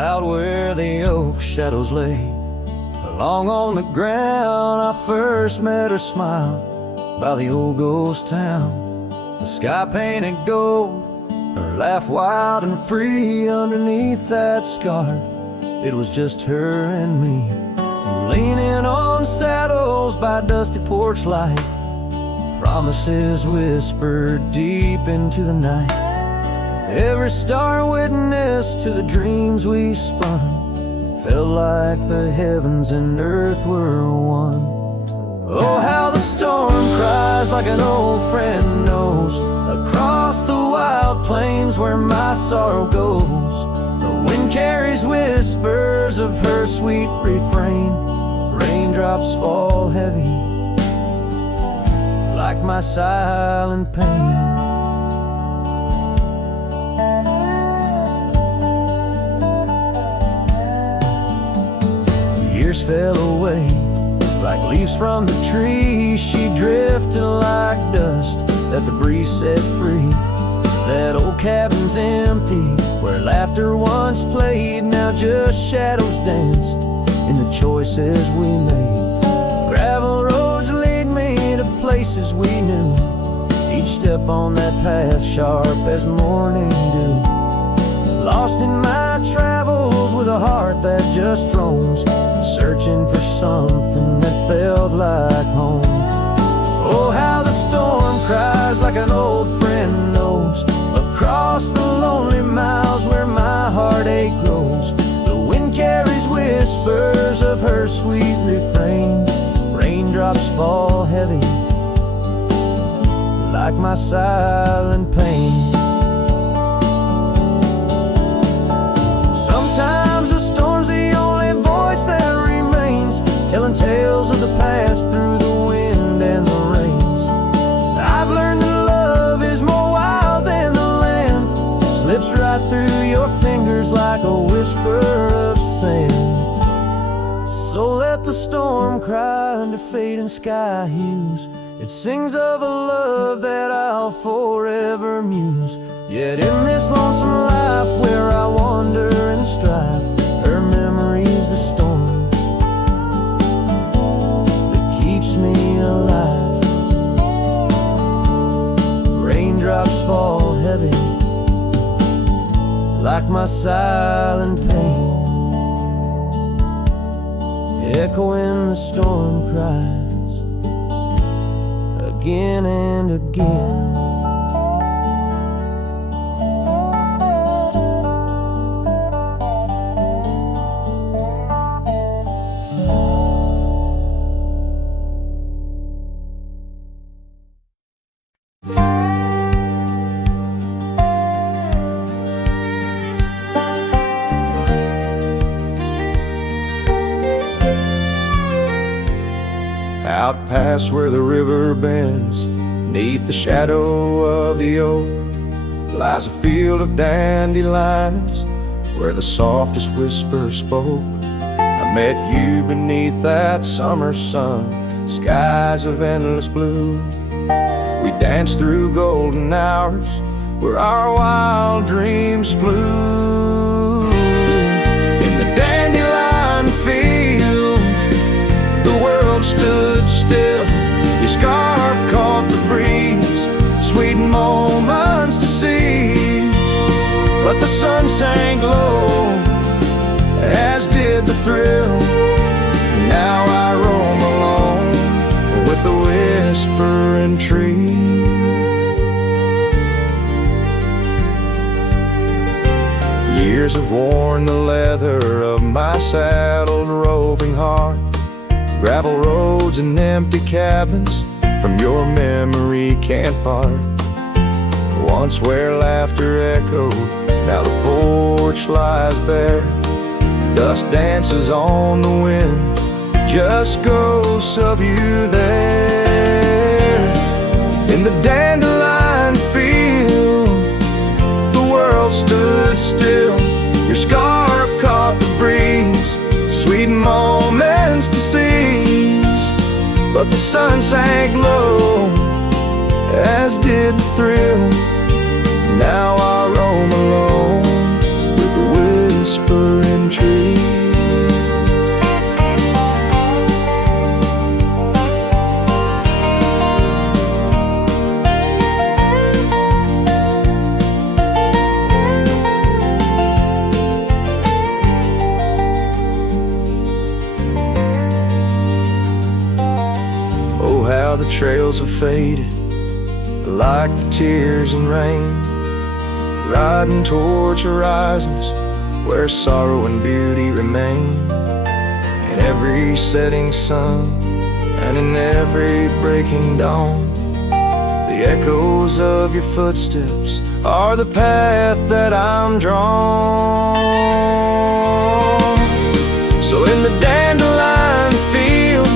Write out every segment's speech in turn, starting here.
Out where the oak shadows lay, along on the ground, I first met her smile by the old ghost town. The sky painted gold, her laugh wild and free. Underneath that scarf, it was just her and me, leaning on saddles by dusty porch light. Promises whispered deep into the night. Every star witness to the dreams we spun. Felt like the heavens and earth were one. Oh, how the storm cries like an old friend knows, across the wild plains where my sorrow goes. The wind carries whispers of her sweet refrain. Raindrops fall heavy like my silent pain. Years fell away like leaves from the tree. She drifted like dust that the breeze set free. That old cabin's empty, where laughter once played. Now just shadows dance in the choices we made. Gravel roads lead me to places we knew. Each step on that path sharp as morning dew. Lost in my travels with a heart that just roams, searching for something that felt like home. Oh, how the storm cries like an old friend knows, across the lonely miles where my heartache grows. The wind carries whispers of her sweet refrain. Raindrops fall heavy like my silent pain. Sometimes the storm's the only voice that remains, telling tales of the past through the wind and the rains. I've learned that love is more wild than the land, slips right through your fingers like a whisper of sand. So let the storm cry under fading sky hues. It sings of a love that I'll forever muse. Yet in this lonesome life where I wander and strive, her memory's the storm that keeps me alive. Raindrops fall heavy like my silent pain, echoing the storm cries again and again. Out past where the river bends, neath the shadow of the oak, lies a field of dandelions where the softest whisper spoke. I met you beneath that summer sun, skies of endless blue. We danced through golden hours where our wild dreams flew. In the dandelion field, the world stood still. Your scarf caught the breeze, sweet moments to seize. But the sun sank low, as did the thrill. Now I roam alone with the whispering trees. Years have worn the leather of my saddled roving heart. Gravel roads and empty cabins from your memory can't part. Once where laughter echoed, now the porch lies bare. Dust dances on the wind, just ghosts of you there. In the dandelion field, the world stood still. Your scarf caught the breeze, sweet moments to seize. But the sun sank low, as did the thrill. Now I roam alone with a whisper in trails have faded like the tears and rain, riding towards horizons where sorrow and beauty remain. In every setting sun and in every breaking dawn, the echoes of your footsteps are the path that I'm drawn. So in the dandelion field,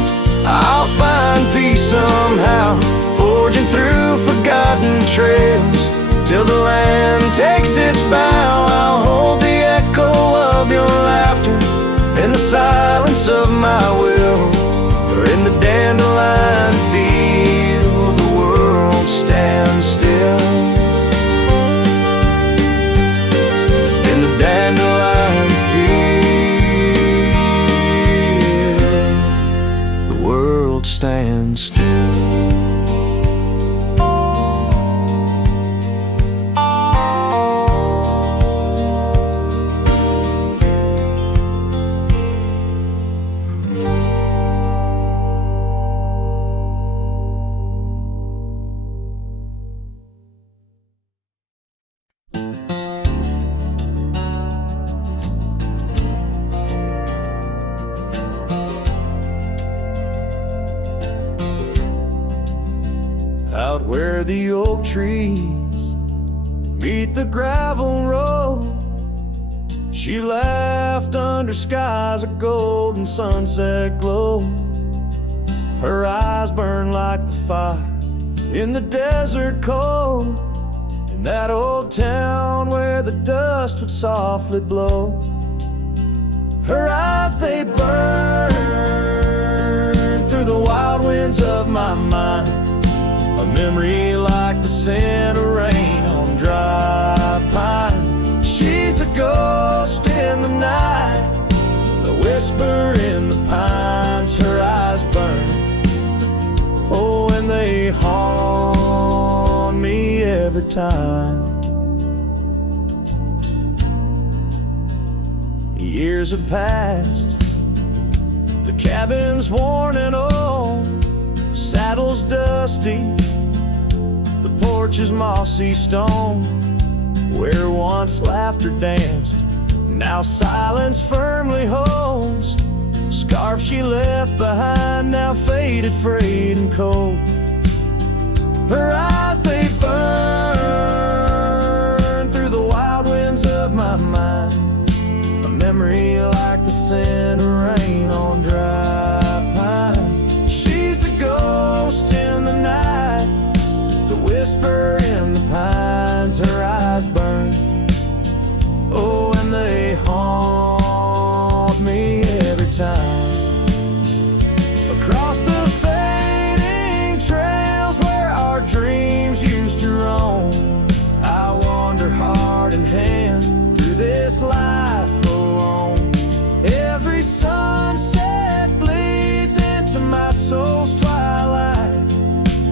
I'll find peace somehow, forging through forgotten trails till the land takes its bow. I'll hold the echo of your laughter in the silence of my will, for in the dandelion field the world stands still. In the dandelion field the world stands still. Out where the oak trees meet the gravel road, she laughed under skies of golden sunset glow. Her eyes burned like the fire in the desert cold, in that old town where the dust would softly blow. Her eyes, they burn through the wild winds of my mind, a memory like the scent of rain on dry pine. She's the ghost in the night, the whisper in the pines. Her eyes burn, oh, and they haunt me every time. Years have passed, the cabin's worn and old, saddle's dusty, the porch is mossy stone. Where once laughter danced, now silence firmly holds. Scarf she left behind, now faded, frayed and cold. Her eyes, they burn through the wild winds of my mind, a memory like the scent of rain on dry pine. She's the ghost in the night, the whisper in the pines. Her eyes burn, oh, and they haunt me every time. Across the fading trails where our dreams used to roam, I wander heart in hand through this life alone. Every sunset bleeds into my soul's twilight.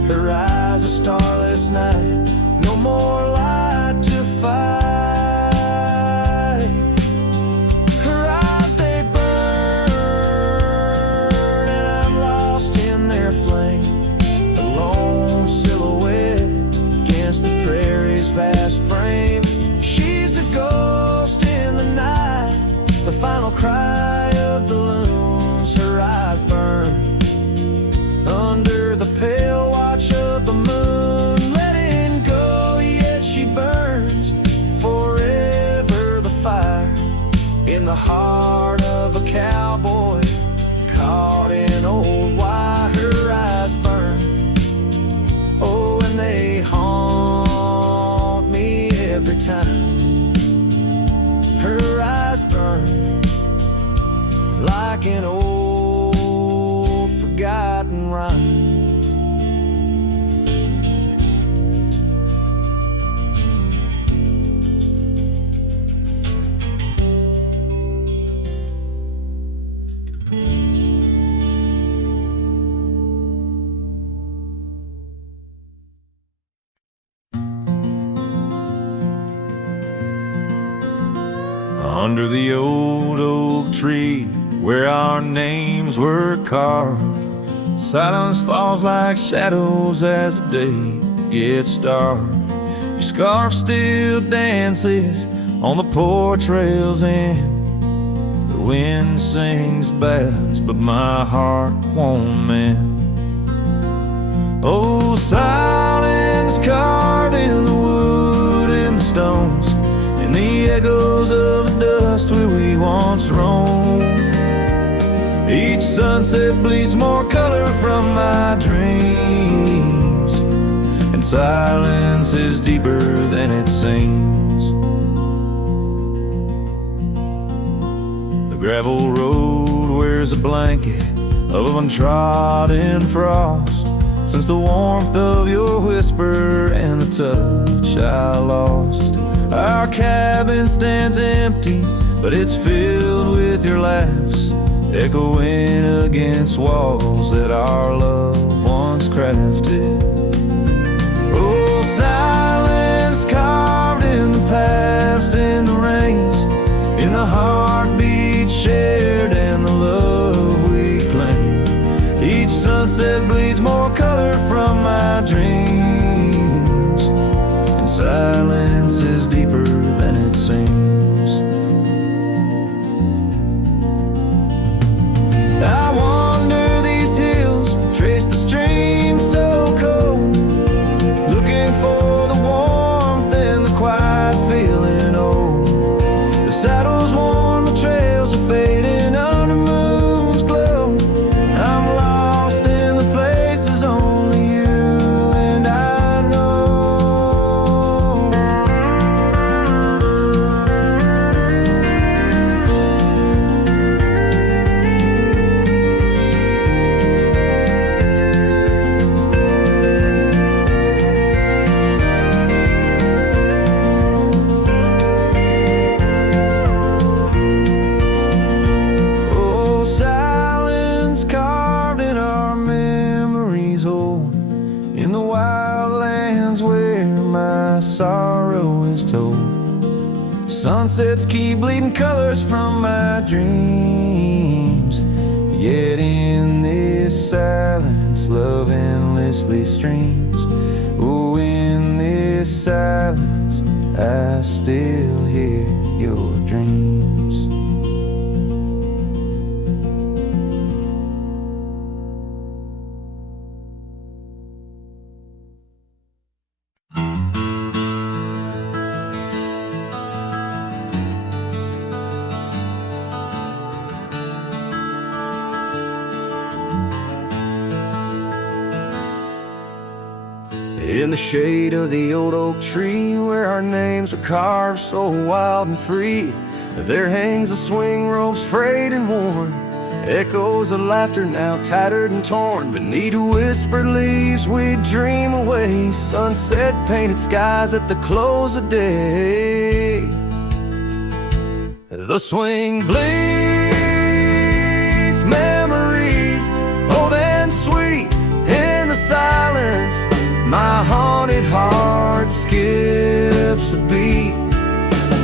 Her eyes, a starless night, no more light to fight. Her eyes, they burn, and I'm lost in their flame, a lone silhouette against the prairie's vast frame. She's a ghost in the night, the final cry of the loons. Her eyes burn under the pale watch of the moon, letting go, yet she burns forever. The fire in the heart of a cowboy caught in old wire. Her eyes burn, oh, and they haunt me every time. Her eyes burn like an old forgotten rhyme. Under the old oak tree where our names were carved, Silence falls like shadows as the day gets dark. Your scarf still dances on the porch rails and the wind sings bass, but my heart won't mend. Oh, silence carved in the wood and the stones, and the echoes of the dust where we once roamed. Each sunset bleeds more color from my dreams, and silence is deeper than it seems. The gravel road wears a blanket of untrodden frost, since the warmth of your whisper and the touch I lost. Our cabin stands empty, but it's filled with your laughs, echoing against walls that our love once crafted. Oh, silence carved in the paths, in the rains, in the heartbeat shared and the love we claim. Each sunset bleeds more color from my dreams, and silence is deeper than it seems. I wander these hills, trace the stream so cold, looking for the warmth and the quiet feeling old. The saddle's worn, the trails are fading under moon's glow. I'm lost in the places only you and I know. Oh, silence carved in our memories old, in the wild lands where my sorrow is told. Sunsets keep bleeding colors from my dreams, yet in this silence love endlessly streams. Oh, in this silence I still hear your dreams. In the shade of the old oak tree, where our names are carved so wild and free, there hangs a swing rope's frayed and worn, echoes of laughter now tattered and torn. Beneath whispered leaves we dream away, sunset painted skies at the close of day. The swing bleeds memories old and sweet in the silence. My haunted heart skips a beat.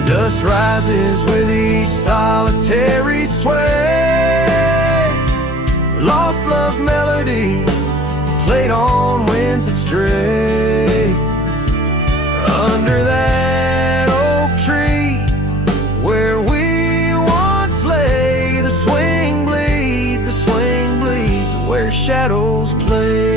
Dust rises with each solitary sway. Lost love's melody played on winds that stray. Under that oak tree where we once lay, the swing bleeds where shadows play.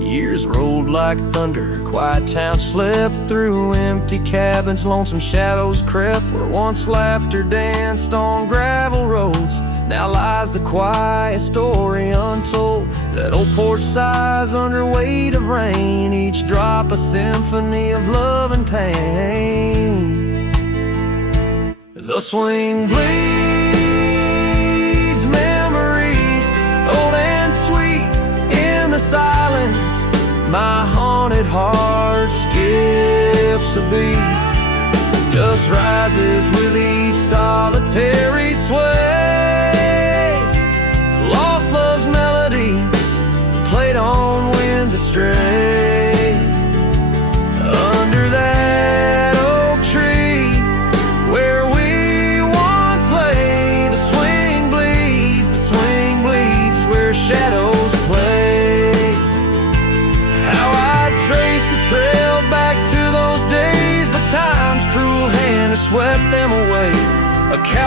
Years rolled like thunder, quiet town slept through empty cabins, lonesome shadows crept where once laughter danced on gravel roads. Now lies the quiet story untold, that old porch sighs under weight of rain, each drop a symphony of love and pain. The swing bleeds memories old and sweet in the silence. My haunted heart skips a beat. Dust rises with each solitary sway. Lost love's melody played on winds astray.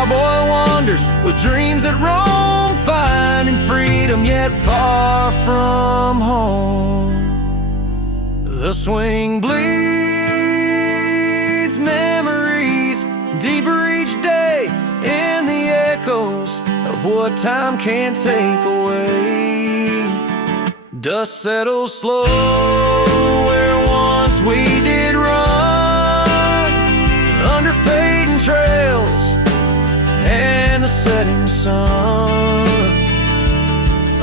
cowboy wanders with dreams that roam, finding freedom yet far from home. The swing bleeds memories deeper each day in the echoes of what time can't take away. Dust settles slow where once we did run, under fading trails and the setting sun.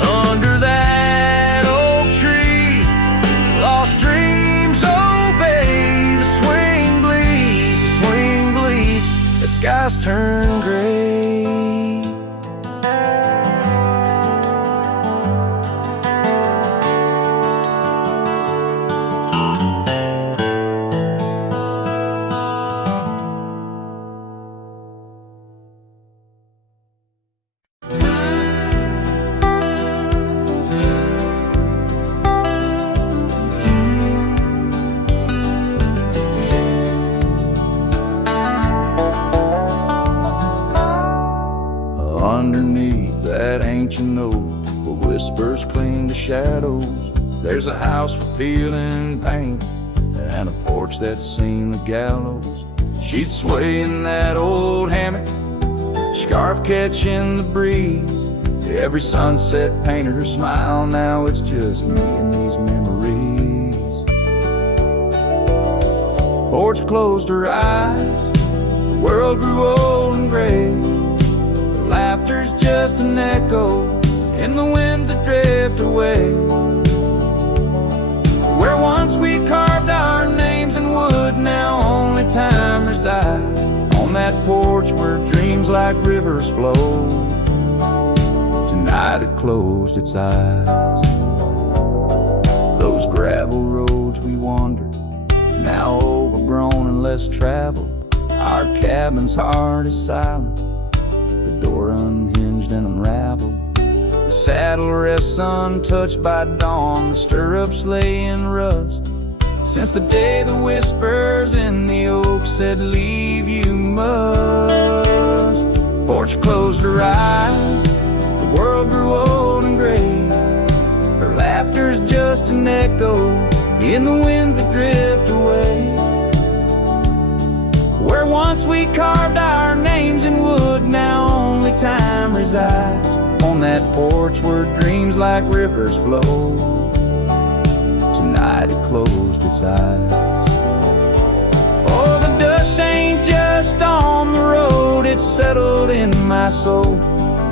Under that oak tree, lost dreams obey. The swing bleeds, the skies turn gray. Underneath that ancient oak, where whispers cling to shadows, there's a house for peeling paint and a porch that's seen the gallows. She'd sway in that old hammock, scarf catching the breeze. Every sunset painted her smile. Now it's just me and these memories. Porch closed her eyes, the world grew old and gray. Laughter's just an echo in the winds that drift away. Where once we carved our names in wood, now only time resides. On that porch where dreams like rivers flow, tonight it closed its eyes. Those gravel roads we wandered, now overgrown and less traveled. Our cabin's heart is silent, the door unhinged and unraveled. The saddle rests untouched by dawn, the stirrups lay in rust. Since the day the whispers in the oak said, leave you must. Porch closed her eyes, the world grew old and gray. Her laughter's just an echo in the winds that drift away. Where once we carved our names in wood, now only time resides. On that porch where dreams like rivers flow, tonight it closed its eyes. Oh, the dust ain't just on the road, it's settled in my soul.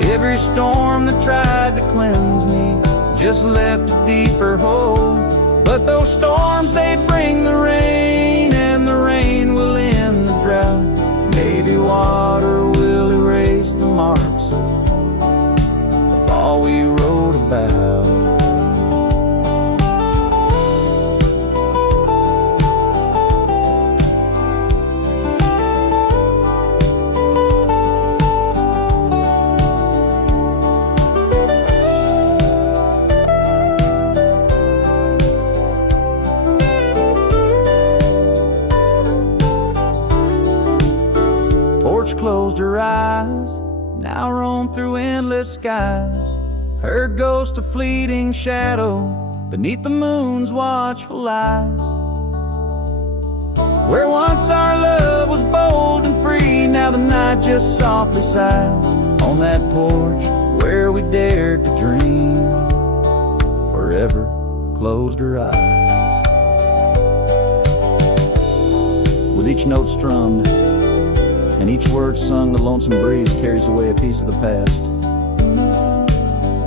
Every storm that tried to cleanse me just left a deeper hole. But those storms, they bring the rain, and the rain will end the drought. Maybe water will erase the marks of all we wrote about. Closed her eyes, now roam through endless skies. Her ghost a fleeting shadow beneath the moon's watchful eyes. Where once our love was bold and free, now the night just softly sighs. On that porch where we dared to dream, forever closed her eyes. With each note strummed and each word sung, the lonesome breeze carries away a piece of the past,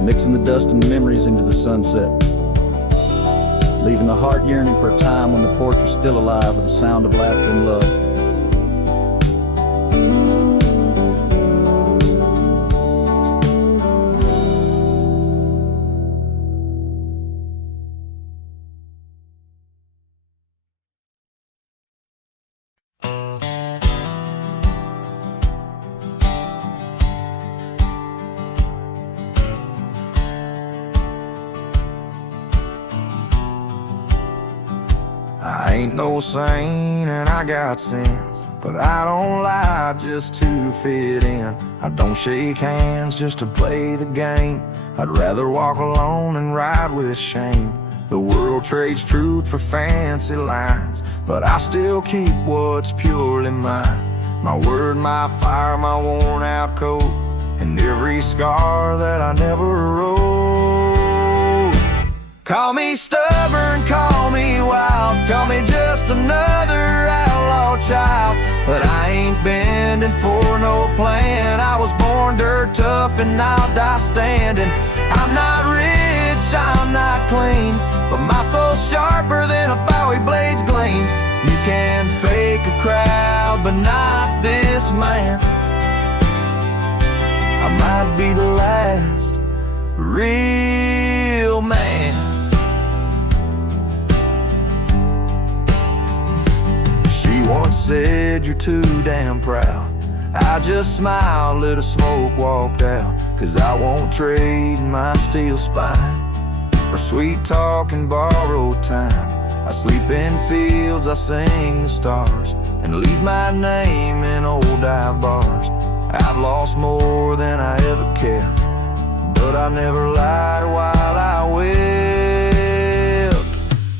mixing the dust and memories into the sunset, leaving the heart yearning for a time when the porch was still alive with the sound of laughter and love. I ain't no saint and I got sense, but I don't lie just to fit in. I don't shake hands just to play the game. I'd rather walk alone and ride with shame. The world trades truth for fancy lines, but I still keep what's purely mine. My word, my fire, my worn out coat, and every scar that I never wrote. Call me stubborn, call me wild, call me just another outlaw child, but I ain't bending for no plan. I was born dirt tough and I'll die standing. I'm not rich, I'm not clean, but my soul's sharper than a Bowie blade's gleam. You can fake a crowd, but not this man. I might be the last real man. She once said, you're too damn proud. I just smiled, lit a smoke, walked out, 'cause I won't trade my steel spine for sweet talk and borrowed time. I sleep in fields, I sing the stars, and leave my name in old dive bars. I've lost more than I ever kept, but I never lied while I wept.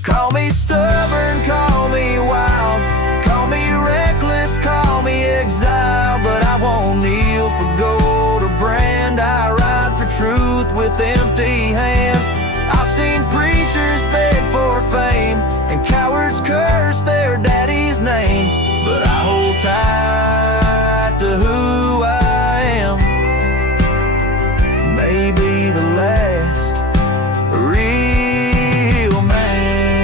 Call me stubborn, call me wild, call me reckless, call me exile, but I won't kneel for gold or brand. I ride for truth with empty hands. I've seen preachers beg for fame, and cowards curse their daddy's name, but I hold tight to who I am. Maybe the last real man.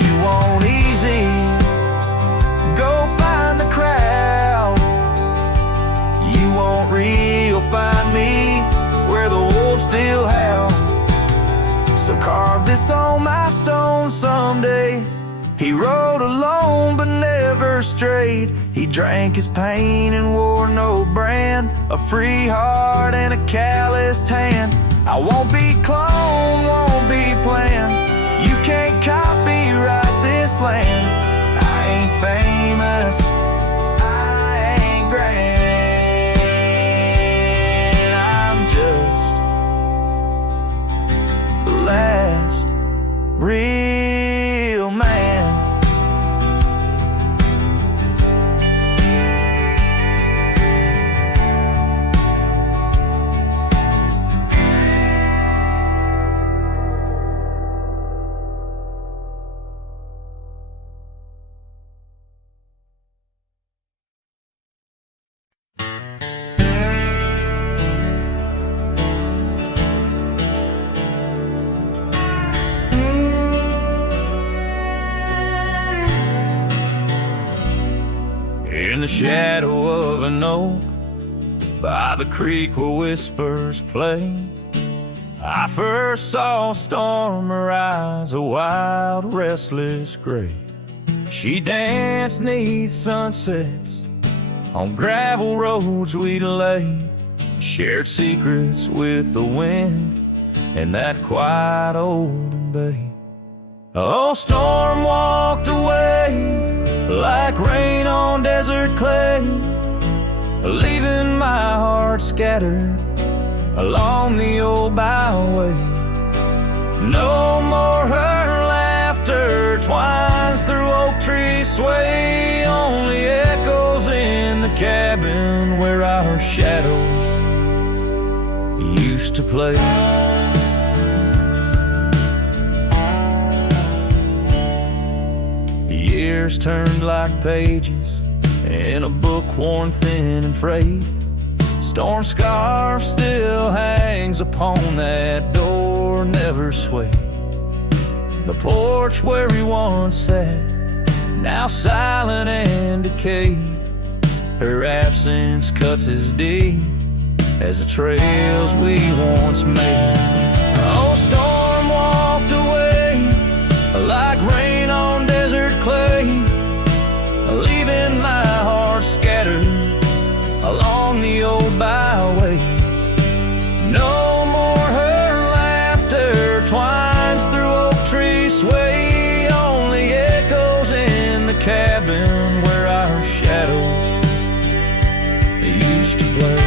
You want easy, go find the crowd. You want real, find me where the wolves still howl. So carve this on my stone someday. He rode alone but never strayed. He drank his pain and wore no brand, a free heart and a calloused hand. I won't be cloned, won't be planned. You can't copyright this land. I ain't famous, I ain't grand, I'm just the last real man. In the shadow of an oak, by the creek where whispers play, I first saw a storm arise, a wild, restless gray. She danced 'neath sunsets on gravel roads we'd lay, shared secrets with the wind in that quiet old bay. Oh, storm walked away like rain on desert clay, leaving my heart scattered along the old byway. No more her laughter twines through oak tree sway, only echoes in the cabin where our shadows used to play. Years turned like pages in a book worn thin and frayed. Storm scarf still hangs upon that door, never swayed. The porch where we once sat, now silent and decayed. Her absence cuts as deep as the trails we once made. Oh, storm walked away like rain on desert clay, leaving my heart scattered along the old byway. cabin where our shadows they used to play.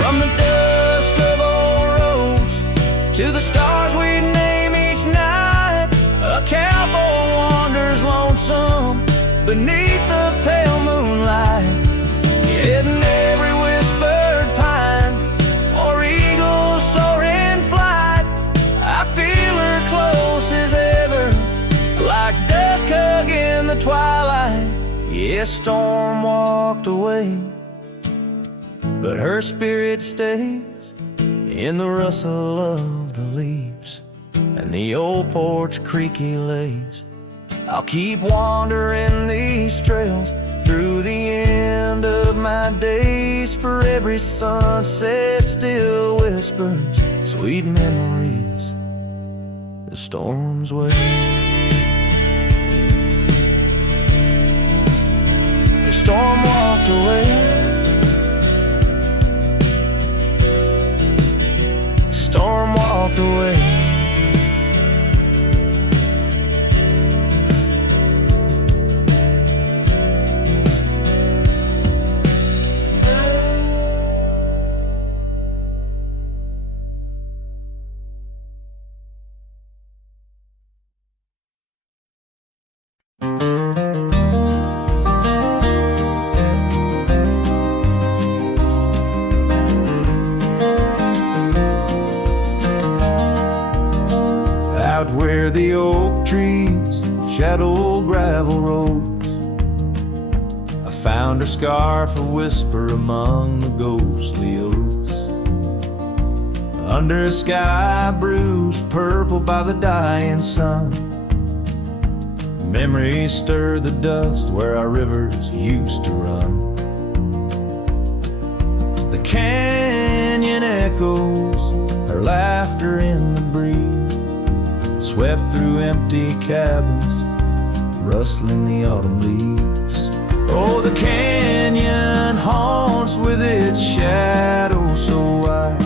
From the dust of old roads to the stars we name each night, a cowboy wanders lonesome beneath the pale moonlight, hitting every whispered pine or eagle soar in flight. I feel her close as ever, like dusk hugging the twilight. Yes, storm walked away, but her spirit stays in the rustle of the leaves and the old porch creaky lays. I'll keep wandering these trails through the end of my days, for every sunset still whispers sweet memories the storm's way. The storm walked away, storm walked away. Where the oak trees shadow gravel roads, I found her scarf a whisper among the ghostly oaks. Under a sky bruised purple by the dying sun, memories stir the dust where our rivers used to run. The canyon echoes her laughter in the breeze, swept through empty cabins, rustling the autumn leaves. Oh, the canyon haunts with its shadow so wide,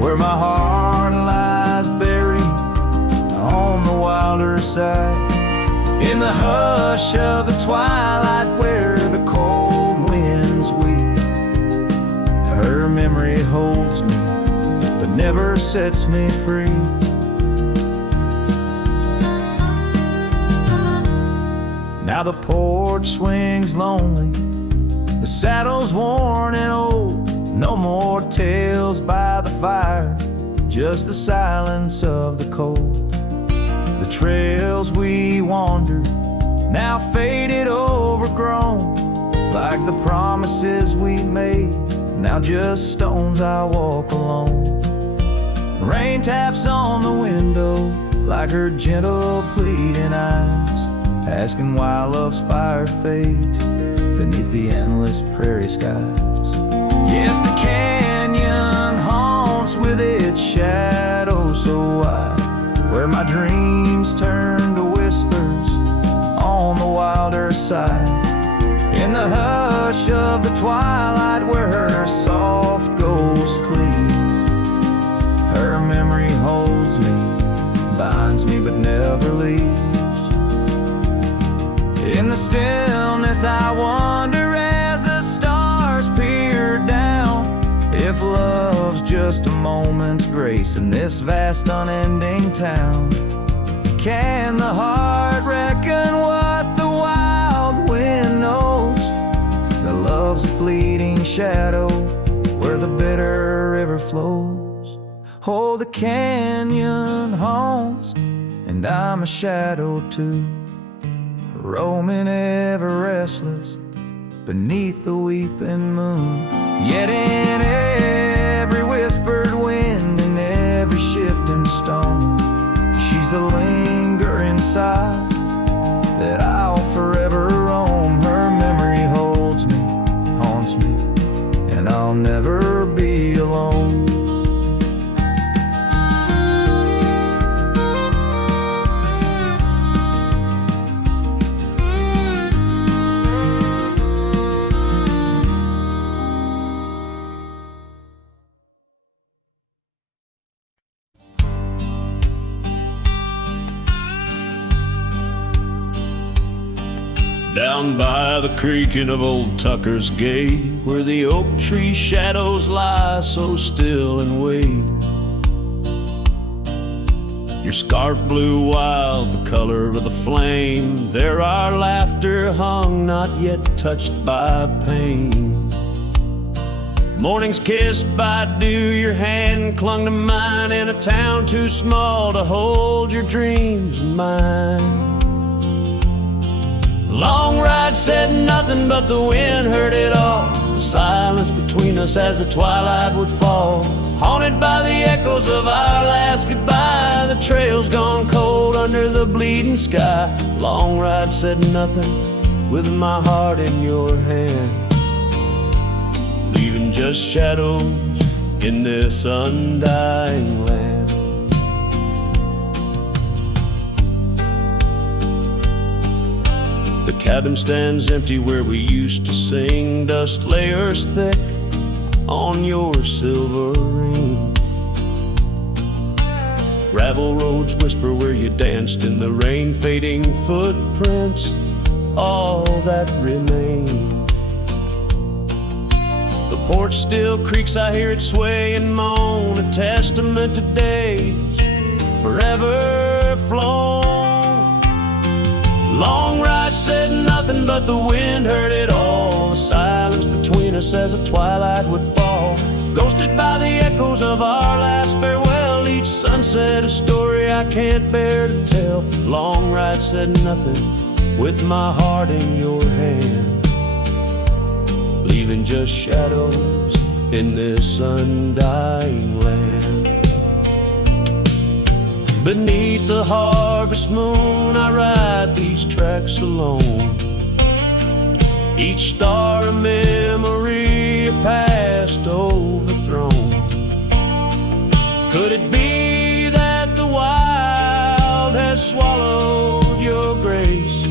where my heart lies buried on the wilder side. In the hush of the twilight where the cold winds weep, her memory holds me but never sets me free. Now the porch swings lonely, the saddle's worn and old. No more tales by the fire, just the silence of the cold. The trails we wandered, now faded, overgrown, like the promises we made, now just stones I walk alone. Rain taps on the window like her gentle pleading eyes, asking why love's fire fades beneath the endless prairie skies. Yes, the canyon haunts with its shadow so wide, where my dreams turn to whispers on the wilder side. In the hush of the twilight where her soft ghost cleaves, her memory holds me, binds me but never leaves. In the stillness I wonder as the stars peer down, if love's just a moment's grace in this vast unending town. Can the heart reckon what the wild wind knows? That love's a fleeting shadow where the bitter river flows. Oh, the canyon haunts, and I'm a shadow too, roaming ever restless beneath the weeping moon. Yet in every whispered wind and every shifting stone, she's the lingering sigh that I'll forever roam. Her memory holds me, haunts me, and I'll never be alone. Down by the creaking of old Tucker's Gate, where the oak tree shadows lie so still and wait. Your scarf blew wild, the color of the flame. There our laughter hung, not yet touched by pain. Mornings kissed by dew, your hand clung to mine in a town too small to hold your dreams in mine. Long ride said nothing, but the wind heard it all. The silence between us as the twilight would fall, haunted by the echoes of our last goodbye. The trail's gone cold under the bleeding sky. Long ride said nothing, with my heart in your hand, leaving just shadows in this undying land. The cabin stands empty where we used to sing, dust layers thick on your silver ring. Gravel roads whisper where you danced in the rain, fading footprints, all that remain. The porch still creaks, I hear it sway and moan, a testament to days forever flown. Long ride said nothing, but the wind heard it all. The silence between us as the twilight would fall, ghosted by the echoes of our last farewell. Each sunset a story I can't bear to tell. Long ride said nothing, with my heart in your hand, leaving just shadows in this undying land. Beneath the harvest moon I ride these tracks alone, each star a memory, a past overthrown. Could it be that the wild has swallowed your grace,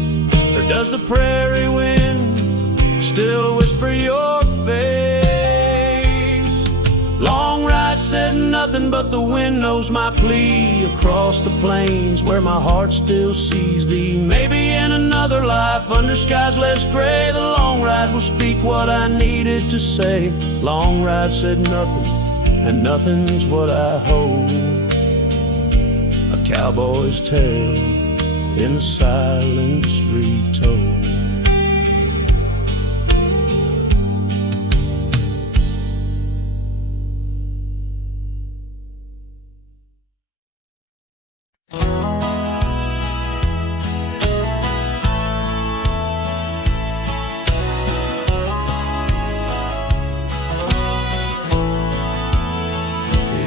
or does the prairie wind still whisper your face? Long ride said nothing, but the wind knows my plea across the plains where my heart still sees thee. Maybe in another life under skies less gray, the long ride will speak what I needed to say. Long ride said nothing, and nothing's what I hold, a cowboy's tale in silence retold.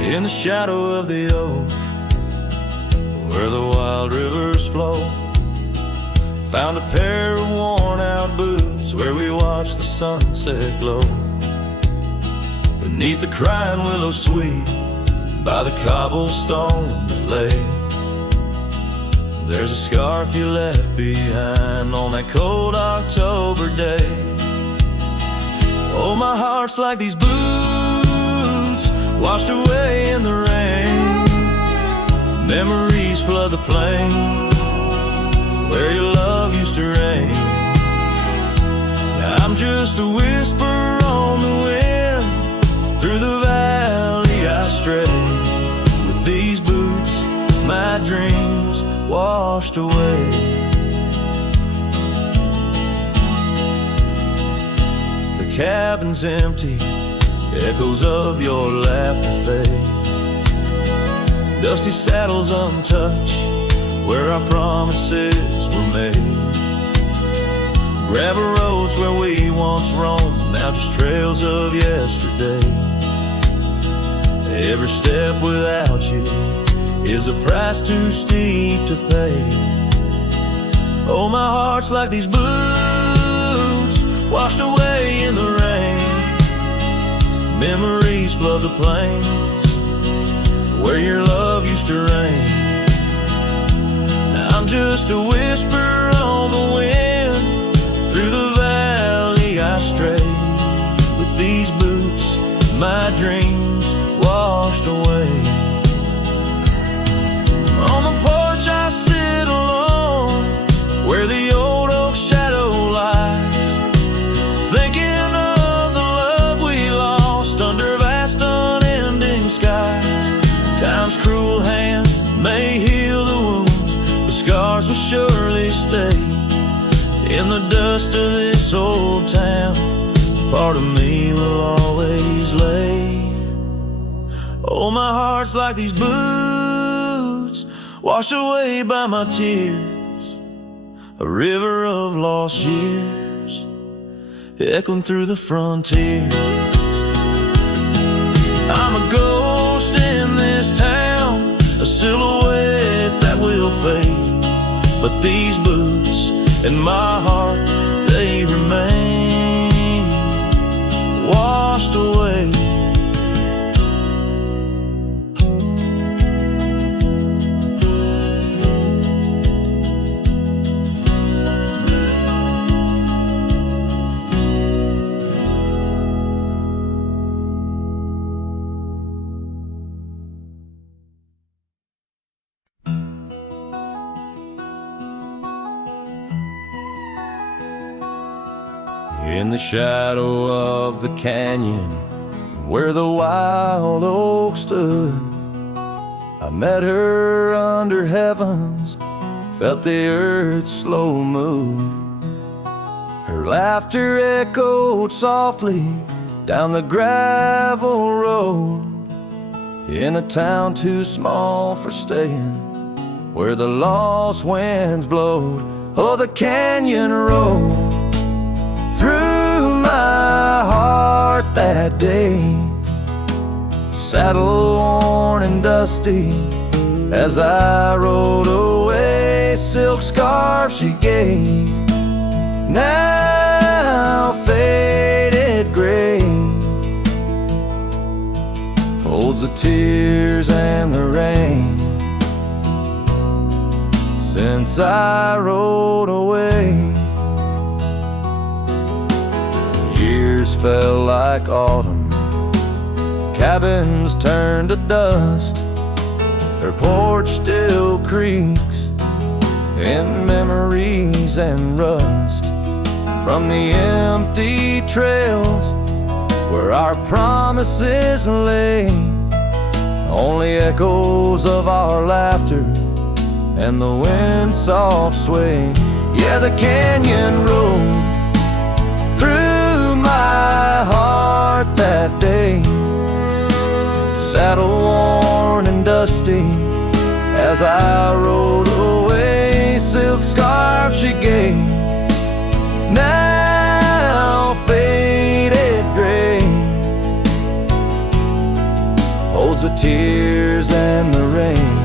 In the shadow of the oak, where the wild rivers flow, found a pair of worn-out boots where we watched the sunset glow. Beneath the crying willow sweet, by the cobblestone that lay, there's a scarf you left behind on that cold October day. Oh, my heart's like these boots washed away in the rain. Memories flood the plain where your love used to reign. Now I'm just a whisper on the wind, through the valley I stray. With these boots, my dreams washed away. The cabin's empty, echoes of your laughter fade. Dusty saddles untouched, where our promises were made. Gravel roads where we once roamed, now just trails of yesterday. Every step without you is a price too steep to pay. Oh, my heart's like these boots washed away in the rain. Memories flood the plains where your love used to reign. Now I'm just a whisper on the wind, through the valley I stray. With these boots, my dreams washed away. On the porch I sit alone, where the old oak shadow Time's cruel hand may heal the wounds, but scars will surely stay. In the dust of this old town, part of me will always lay. Oh, my heart's like these boots, washed away by my tears, a river of lost years, echoing through the frontier. I'm a ghost in this town, a silhouette that will fade, but these boots and my heart, they remain washed away. In the shadow of the canyon where the wild oak stood, I met her under heavens, felt the earth's slow move. Her laughter echoed softly down the gravel road, in a town too small for staying, where the lost winds blowed. Oh, the canyon road through my heart that day, saddle worn and dusty as I rode away. Silk scarf she gave, now faded gray, holds the tears and the rain since I rode away. Years fell like autumn, cabins turned to dust, her porch still creaks in memories and rust, from the empty trails where our promises lay, only echoes of our laughter and the wind's soft sway. Yeah, the canyon road through my heart that day, saddle worn and dusty as I rode away. Silk scarf she gave, now faded gray, holds the tears and the rain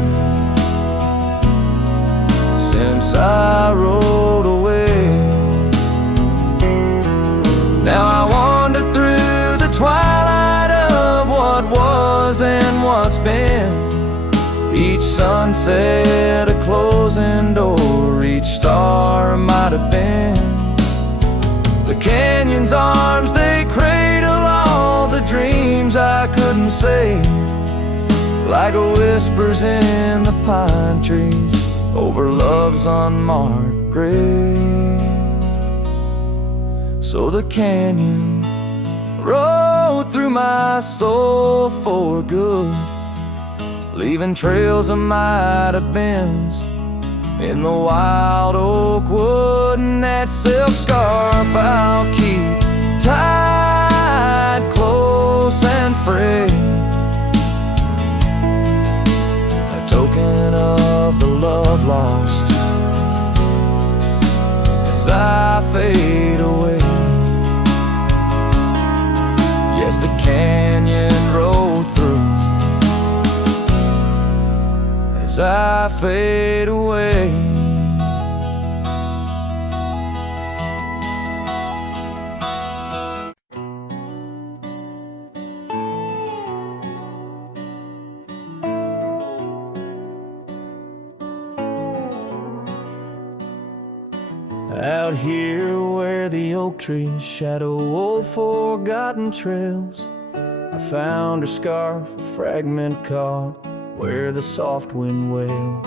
since I rode away. Now I wander through the twilight of what was and what's been, each sunset a closing door, each star might have been. The canyon's arms, they cradle all the dreams I couldn't save, like whispers in the pine trees over love's unmarked grave. So the canyon rode through my soul for good, leaving trails of might have beens in the wild oak wood. And that silk scarf I'll keep tied close and frayed, a token of the love lost as I fade away. Yes, the canyon road through as I fade away. Out here where the oak trees shadow old forgotten trails, I found her scarf, a fragment caught where the soft wind wailed.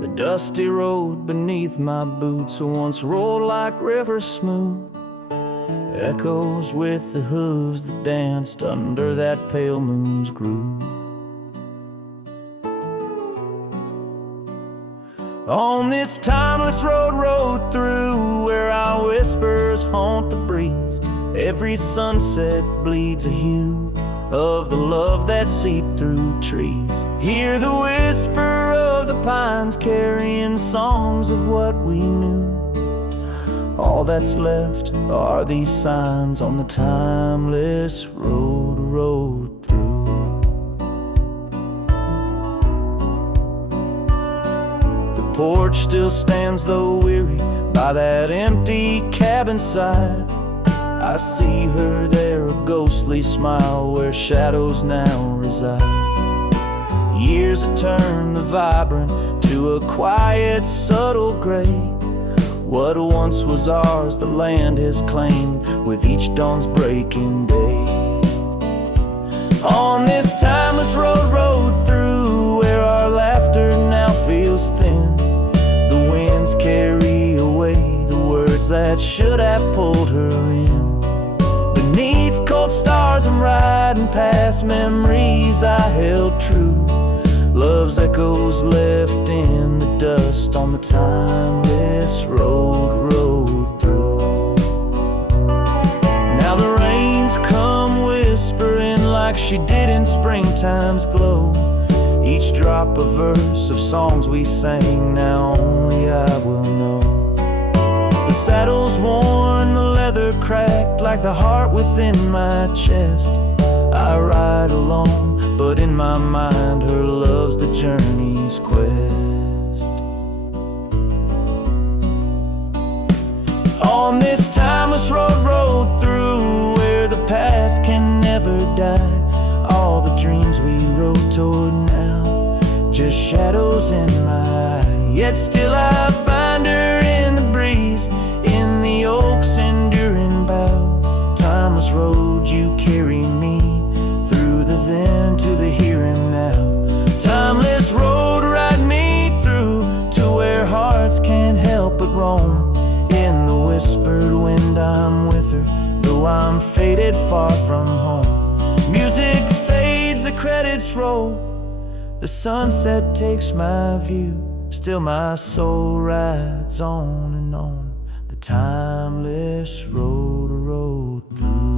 The dusty road beneath my boots once rolled like rivers smooth, echoes with the hooves that danced under that pale moon's groove. On this timeless road rode through, where our whispers haunt the breeze. Every sunset bleeds a hue of the love that seeped through trees. Hear the whisper of the pines carrying songs of what we knew. All that's left are these signs on the timeless road rode through. The porch still stands though weary by that empty cabin side. I see her there, a ghostly smile where shadows now reside. Years have turned the vibrant to a quiet, subtle gray. What once was ours, the land has claimed with each dawn's breaking day. On this timeless road rode through, where our laughter now feels thin. The winds carry away the words that should have pulled her in. Beneath cold stars I'm riding past memories I held true. Love's echoes left in the dust on the timeless road rode through. Now the rains come whispering like she did in springtime's glow. Each drop a verse of songs we sang, now only I will know. The saddle's worn, the leather cracked like the heart within my chest. I ride alone, but in my mind her love's the journey's quest. On this timeless road rode through, where the past can never die. All the dreams we rode toward now, just shadows in my eye. Yet still I find her in the breeze, in the oak's enduring bough. Timeless road, you carry me through the then to the here and now. Timeless road, ride me through to where hearts can't help but roam. In the whispered wind I'm with her, though I'm faded far from home. Music fades, the credits roll, the sunset takes my view. Still my soul rides on and on, the timeless road rode through.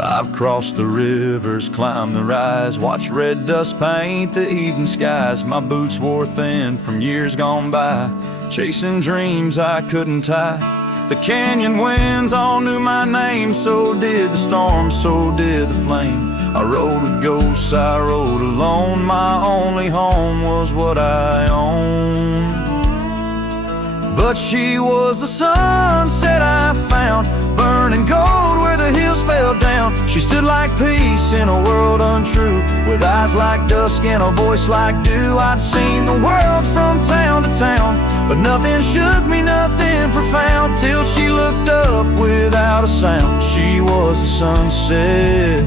I've crossed the rivers, climbed the rise, watched red dust paint the evening skies. My boots wore thin from years gone by, chasing dreams I couldn't tie. The canyon winds all knew my name, so did the storm, so did the flame. I rode with ghosts, I rode alone, my only home was what I owned. But she was the sunset I found, burning gold where the hills fell down. She stood like peace in a world untrue, with eyes like dusk and a voice like dew. I'd seen the world from town to town, but nothing shook me, nothing profound, till she looked up without a sound. She was the sunset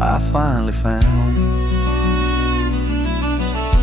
I finally found.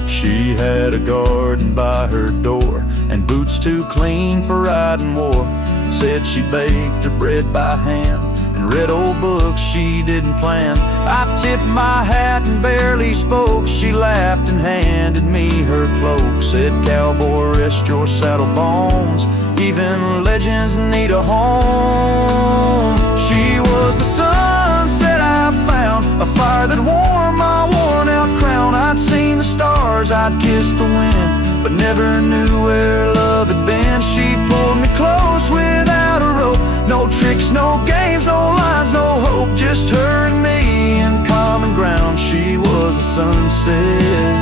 She had a garden by her door, and boots too clean for riding war. Said she baked her bread by hand, and read old books she didn't plan. I tipped my hat and barely spoke. She laughed and handed me her cloak. Said, "Cowboy, rest your saddle bones, even legends need a home." She was the sunset I found, a fire that warmed my worn out crown. I'd seen the stars, I'd kissed the wind, but never knew where love had been. She pulled me close without a rope, no tricks, no games, no lines, no hope, just her and me in common ground. She was the sunset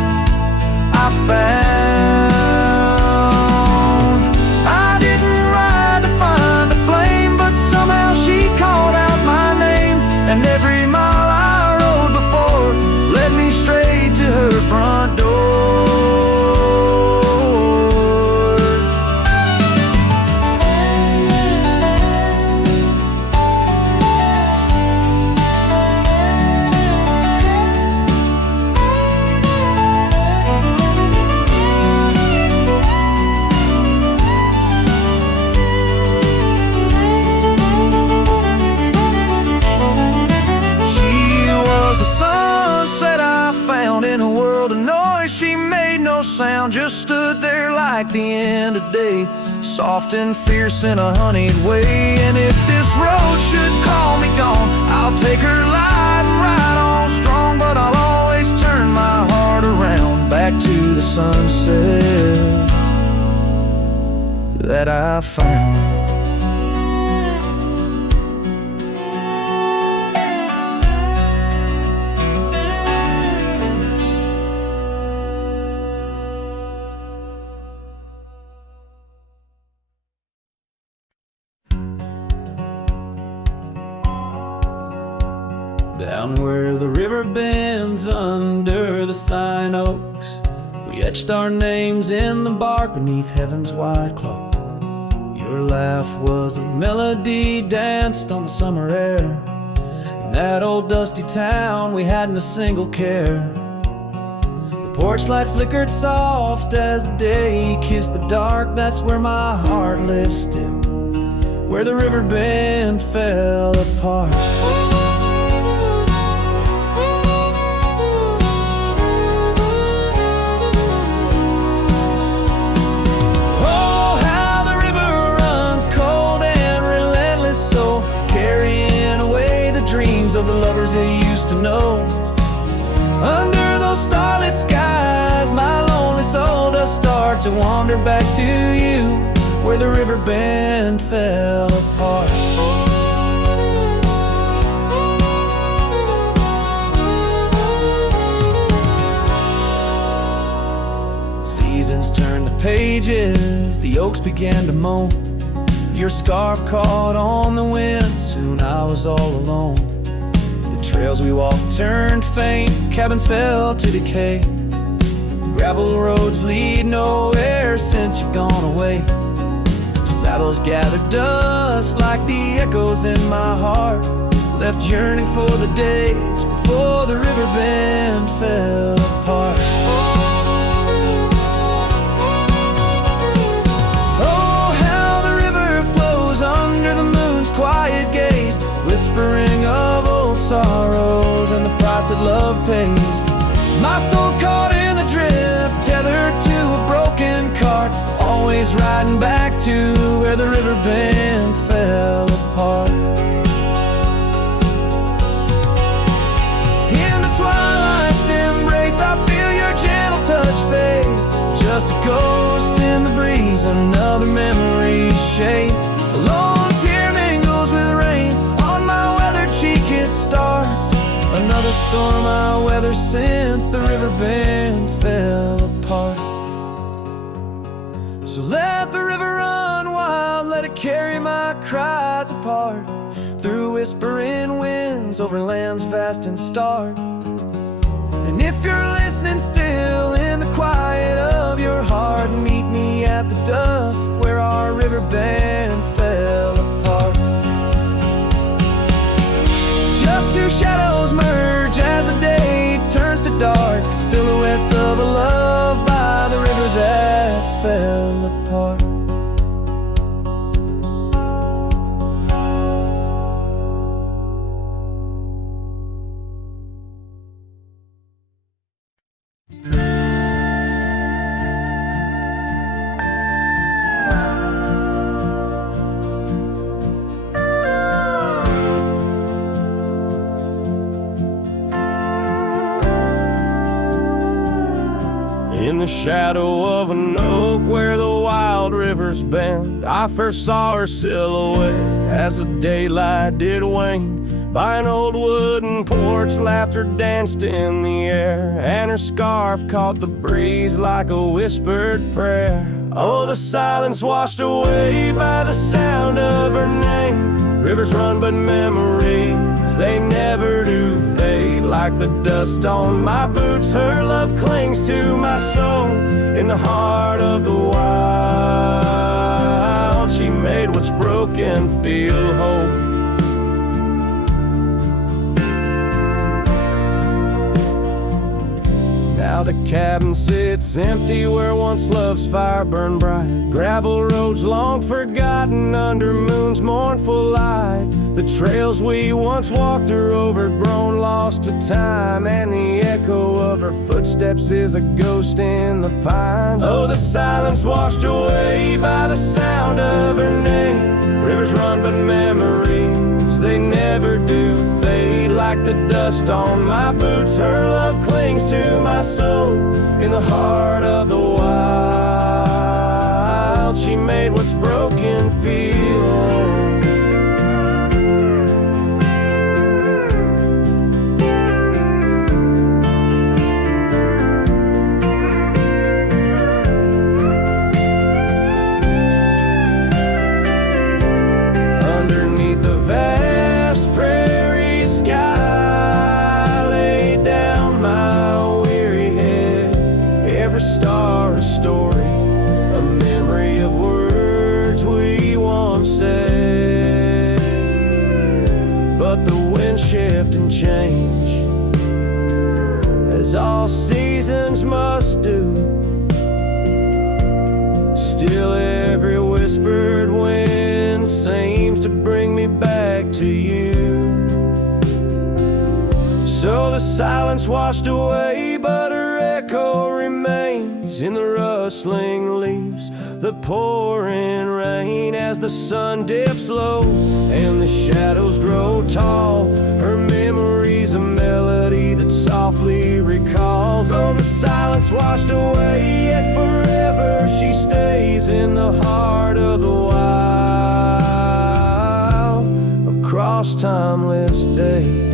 I found. I didn't ride to find a flame, but somehow she called out my name, and every mile I rode before led me straight to her front door. town just stood there like the end of day, soft and fierce in a honeyed way. And if this road should call me gone, I'll take her light and ride on strong. But I'll always turn my heart around back to the sunset that I found. Down where the river bends under the sign oaks, we etched our names in the bark beneath heaven's wide cloak. Your laugh was a melody danced on the summer air. In that old dusty town we hadn't a single care. The porch light flickered soft as the day kissed the dark. That's where my heart lives still, where the river bend fell apart. Of the lovers they used to know. Under those starlit skies, my lonely soul does start to wander back to you, where the river bend fell apart. Seasons turned the pages, the oaks began to moan. Your scarf caught on the wind, soon I was all alone. Trails we walked turned faint, cabins fell to decay. Gravel roads lead nowhere since you've gone away. Saddles gathered dust like the echoes in my heart, left yearning for the days before the river bend fell apart. Oh, how the river flows under the moon's quiet gaze, whispering of old sorrows and the price that love pays. My soul's caught in the drift, tethered to a broken cart, always riding back to where the river bend fell apart. In the twilight's embrace, I feel your gentle touch fade. Just a ghost in the breeze, another memory's shade. A lone tear mingles with rain on my weathered cheek, it starts another storm I weather since the river bend fell apart. So let the river run wild, let it carry my cries apart, through whispering winds, over lands vast and stark. And if you're listening still in the quiet of your heart, meet me at the dusk where our river bend fell apart. Just two shadows merge as the day turns to dark, silhouettes of a love by the river that fell apart. In the shadow of an oak where the wild rivers bend, I first saw her silhouette as the daylight did wane. By an old wooden porch, laughter danced in the air, and her scarf caught the breeze like a whispered prayer. Oh, the silence washed away by the sound of her name. Rivers run but memories, they never do fade. Like the dust on my boots, her love clings to my soul. In the heart of the wild, she made what's broken feel whole. Now the cabin sits empty where once love's fire burned bright. Gravel roads long forgotten under moon's mournful light. The trails we once walked are overgrown, lost to time, and the echo of her footsteps is a ghost in the pines. Oh, the silence washed away by the sound of her name. Rivers run, but memories, they never do fade. Like the dust on my boots, her love clings to my soul. In the heart of the wild, she made what's broken feel whole. Star, a story, a memory of words we once said. But the wind shift and change, as all seasons must do. Still every whispered wind seems to bring me back to you. So the silence washed away, but her echo remains in the rustling leaves, the pouring rain. As the sun dips low and the shadows grow tall, her memory's a melody that softly recalls. Oh, the silence washed away, yet forever she stays in the heart of the wild, across timeless days.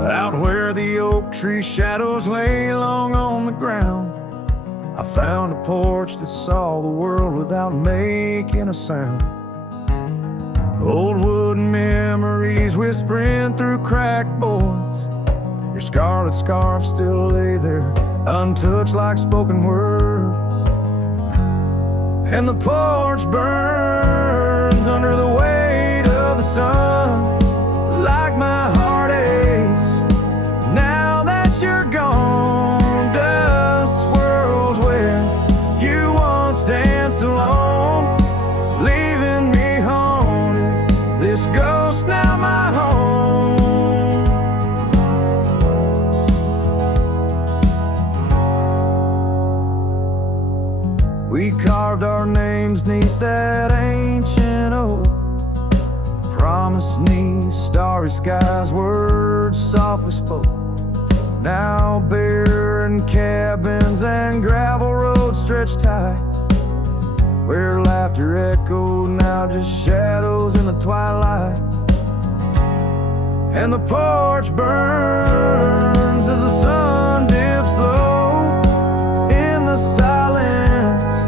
Out where the oak tree shadows lay long on the ground, I found a porch that saw the world without making a sound. Old wooden memories whispering through cracked boards. Your scarlet scarf still lay there, untouched like spoken word. And the porch burns under the weight of the sun, like my heart aches now that you're gone. Dust swirls where you once danced alone, leaving me haunted. This ghost now my home. We carved our names neath that ancient oak, promised 'neath starry skies, words softly spoke. Now barren cabins and gravel roads stretch tight, where laughter echoed, now just shadows in the twilight. And the porch burns as the sun dips low in the silence.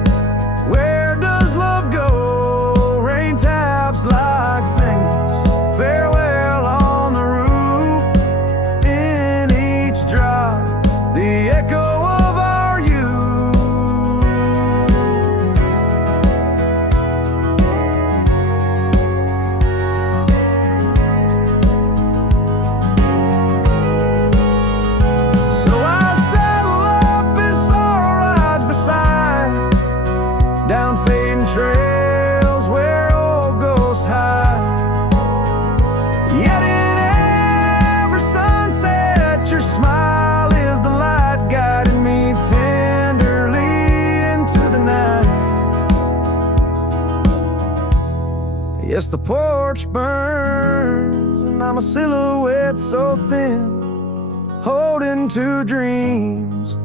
Where does love go? Rain taps like fingers, farewell on the roof. In each drop, the echo of our youth. So I saddle up as sorrow rides beside, down fading trails where old ghosts hide. Yet in every sunset, your smile is the light guiding me tenderly into the night. Yes, the porch burns, and I'm a silhouette so thin, holding to dreams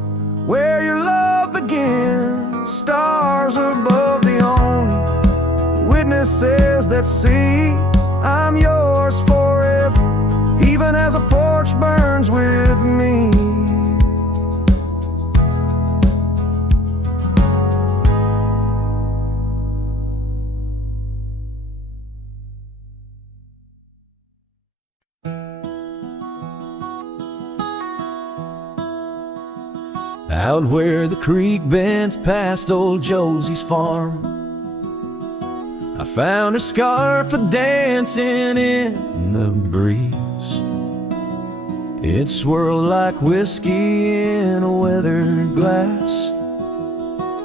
where your love begins. Stars above, the only witnesses that see I'm yours forever, even as a porch burns with me. out where the creek bends past old Josie's farm. I found her scarf a-dancing in the breeze. It swirled like whiskey in a weathered glass,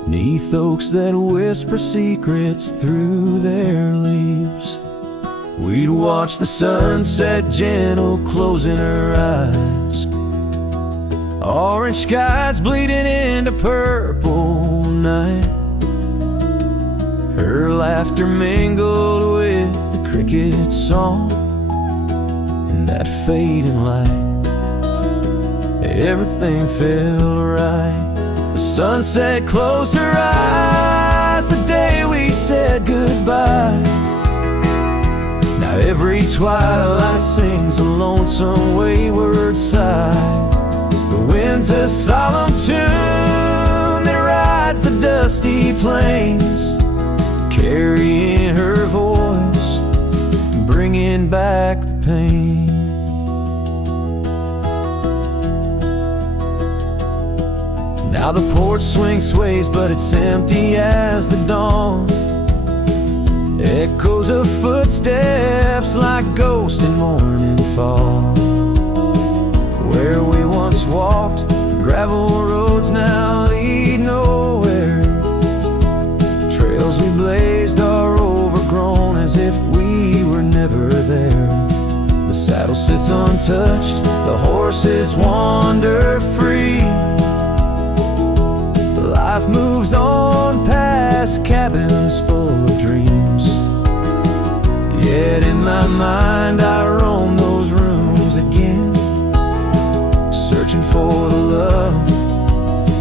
'neath oaks that whisper secrets through their leaves. We'd watch the sunset gentle closing her eyes, orange skies bleeding into purple night. Her laughter mingled with the cricket song and that fading light. Everything felt right. The sunset closed her eyes the day we said goodbye. Now every twilight sings a lonesome wayward sigh. The wind's a solemn tune that rides the dusty plains, carrying her voice, bringing back the pain. Now the porch swing sways, but it's empty as the dawn. Echoes of footsteps like ghosts in morning fall. Where we once walked, gravel roads now lead nowhere. Trails we blazed are overgrown as if we were never there. The saddle sits untouched, the horses wander free. Life moves on past cabins full of dreams. Yet in my mind I roam those rooms again, searching for the love,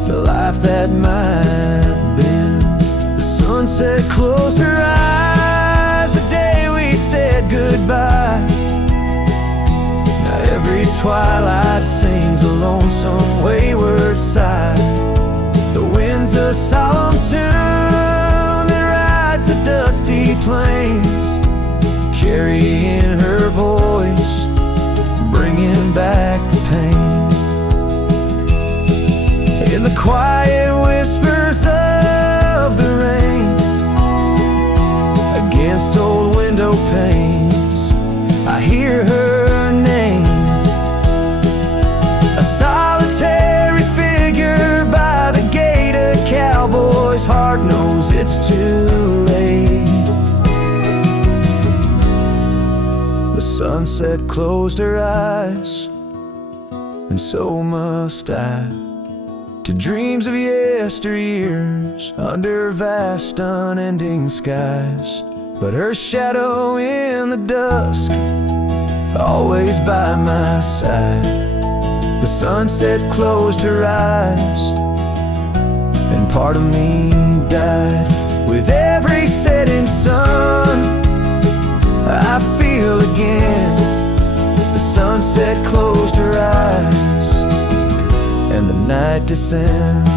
the life that might have been. The sunset closed her eyes the day we said goodbye. Now every twilight sings a lonesome wayward sigh. The wind's a solemn tune that rides the dusty plains, carrying her voice, bringing back the pain. In the quiet whispers of the rain, against old window panes, I hear her name. A solitary figure by the gate, a cowboy's heart knows it's too late. The sunset closed her eyes, and so must I, to dreams of yesteryears under vast unending skies. But her shadow in the dusk, always by my side. The sunset closed her eyes, and part of me died. With every setting sun, I feel again. The sunset closed her eyes, and the night descends.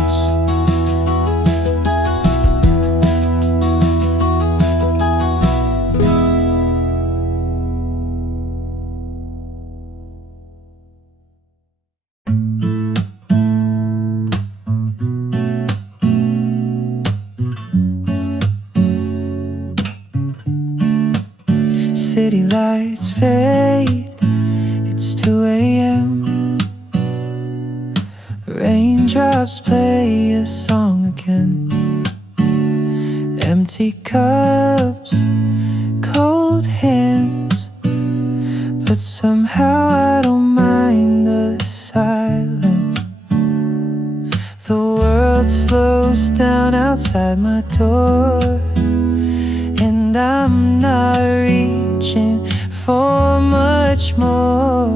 City lights fade, it's 2 a.m. Raindrops play a song again. Empty cups, cold hands, but somehow I don't mind the silence. The world slows down outside my door, and I'm not reaching for much more.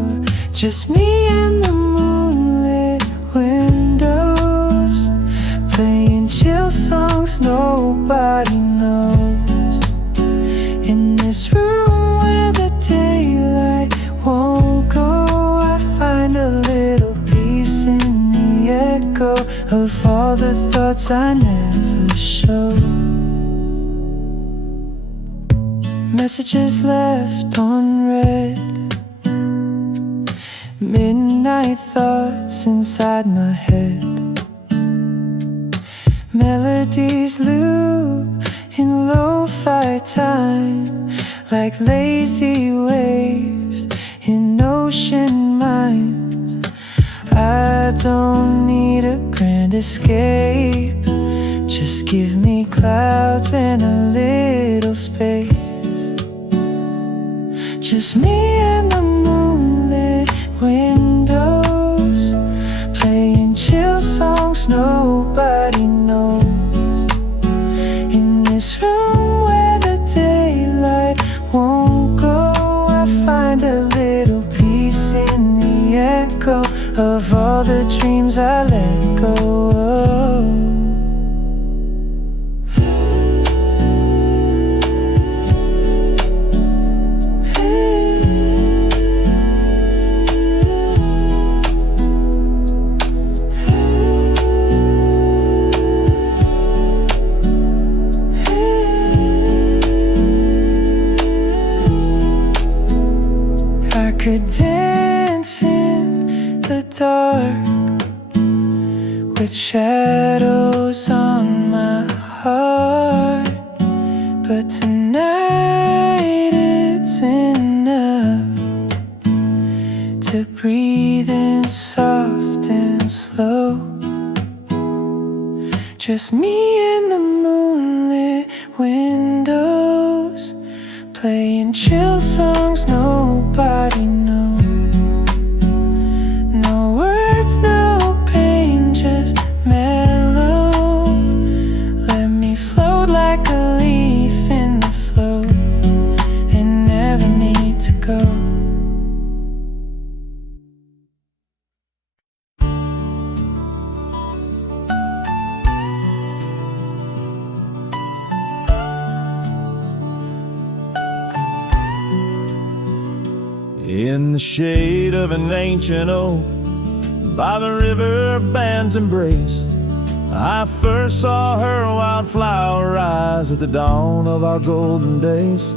Just me and the moonlit windows, playing chill songs nobody knows. In this room where the daylight won't go, I find a little peace in the echo of all the thoughts I never showed. Messages left unread, midnight thoughts inside my head. melodies loop in lo-fi time, like lazy waves in ocean minds. I don't need a grand escape, just give me clouds and a little space. Just me and the moonlit windows, playing chill songs nobody knows. In this room where the daylight won't go, I find a little peace in the echo of all the dreams I let go of. Could dance in the dark with shadows on my heart, but tonight it's enough to breathe in soft and slow. Just me and the moonlit windows, playing chill songs nobody knows. No words, no pain, just mellow. Let me float like a leaf in the flow and never need to go. In the shade of an ancient oak, by the river band's embrace, I first saw her wildflower rise at the dawn of our golden days.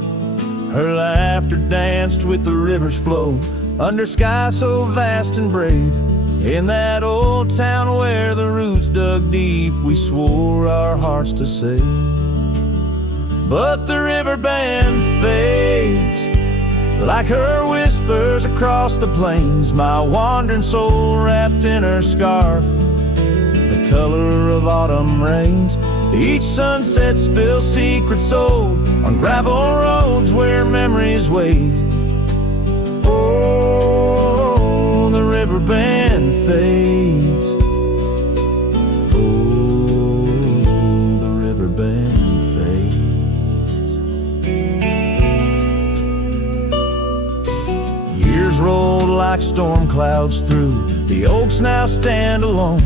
Her laughter danced with the river's flow, under skies so vast and brave. In that old town where the roots dug deep, we swore our hearts to save. But the river band fades, like her whispers across the plains. My wandering soul wrapped in her scarf, the color of autumn rains. Each sunset spills secrets old on gravel roads where memories wait. Oh, the river band fades. Oh, the river band fades. Years rolled like storm clouds through, the oaks now stand alone.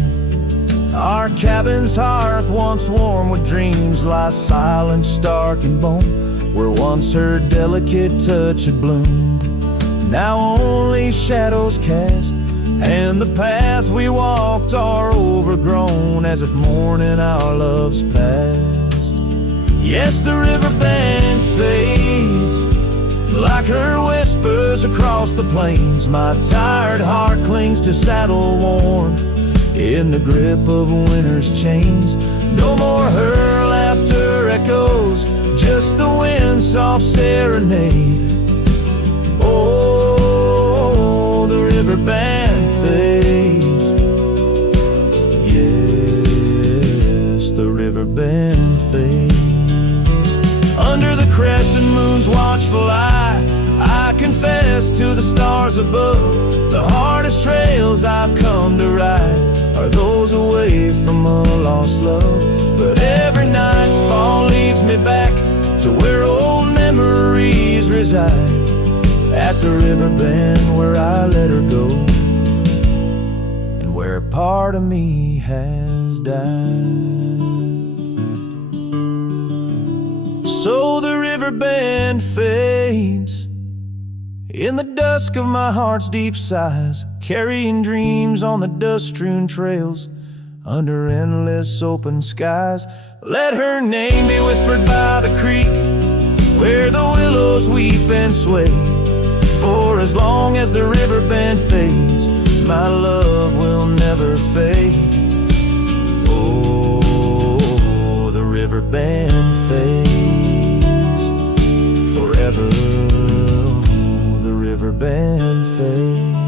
Our cabin's hearth, once warm with dreams, lies silent, stark and bone. Where once her delicate touch had bloomed, now only shadows cast, and the paths we walked are overgrown, as if mourning our love's past. Yes, the river band fades, like her whispers across the plains. My tired heart clings to saddle worn, in the grip of winter's chains. No more her laughter echoes, just the wind's soft serenade. Oh, the river band fades. Yes, the river band fades. Under the crescent moon's watchful eye, I confess to the stars above, the hardest trails I've come to ride are those away from a lost love. But every nightfall leads me back to where old memories reside, at the river bend where I let her go, and where a part of me has died. So the river bend fades in the dusk of my heart's deep sighs, carrying dreams on the dust-strewn trails under endless open skies. Let her name be whispered by the creek, where the willows weep and sway. For as long as the river bend fades, my love will never fade. Oh, river band fades forever. The river band fades.